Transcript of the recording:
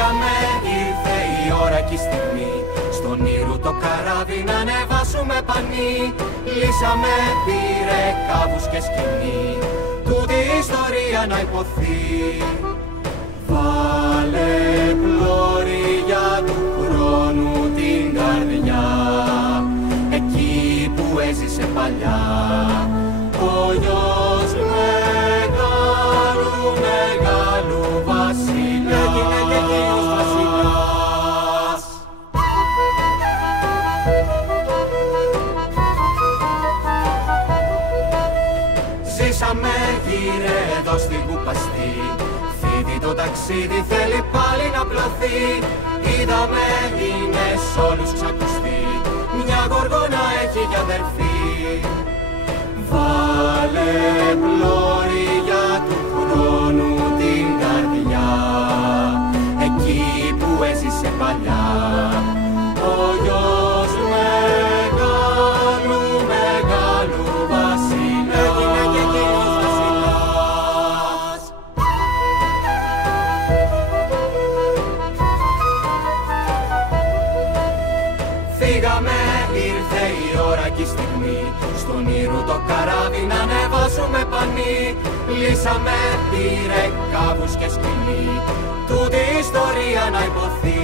Φύγαμε, ήρθε η ώρα και η στιγμή, στον Ήρου το καράβι να ανεβάσουμε πανί. Λύσαμε, πήρε κάβους και σκηνή, τούτη η ιστορία να υποθεί. Βάλε πλώρη για του χρόνου την καρδιά, εκεί που έζησε παλιά ο γιος μεγάλου βασιλιά. Έγινε και εκείνος βασιλιάς. Ζήσαμε, γύρε εδώ στην κουπαστή, φίδι το ταξίδι θέλει πάλι να πλωθεί. Είδαμε, είναι σ' όλους ξακουστεί, μια γοργόνα έχει για αδερφή. Βάλε πλώρη για του χρόνου την καρδιά, εκεί που έζησε παλιά ο γιος μεγάλου βασιλιά. Έγινε και εκείνος βασιλιάς. Φύγαμε, ήρθε η ώρα και η στιγμή, στον Ήρου το καράβι να ανεβάσουμε πανί. Λύσαμε, πήρε κάβους και σκηνή, τούτη η ιστορία να υποθεί.